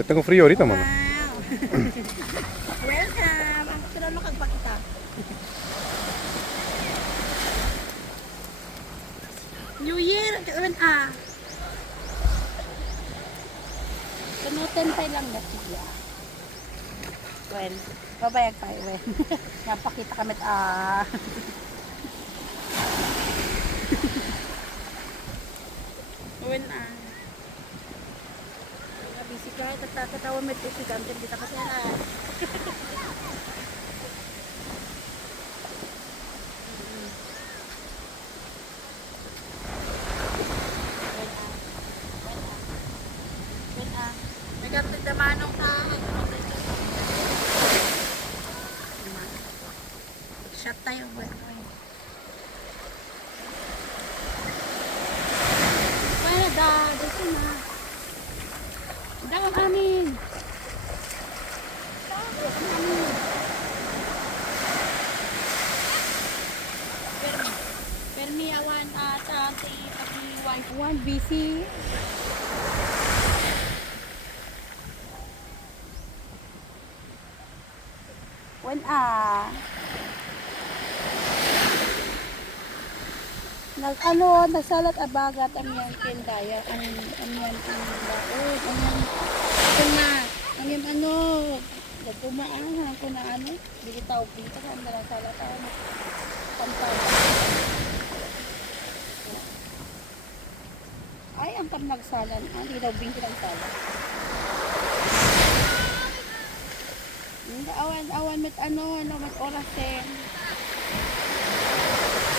Yo tengo frío ahorita, mano. Wow. Welcome. Ang gusto na makagpakita. New Year. Kawan Kanutin tayo lang na siya. Well, babayag tayo. Well, napakita kami Well, busy kahit nagtatawa may tubig ang kita kasi may kapit na manong shot tayo dito na. Dawang amin. Permi awan sa pagi one busy. When nagsalat abagat ang yan kindaya ang yan ang baod ang yan nagtumaan ko na hindi tawag dito sa nasalat pantay ay ang tam nagsalan hindi daw bingki nagsalat awan met met oras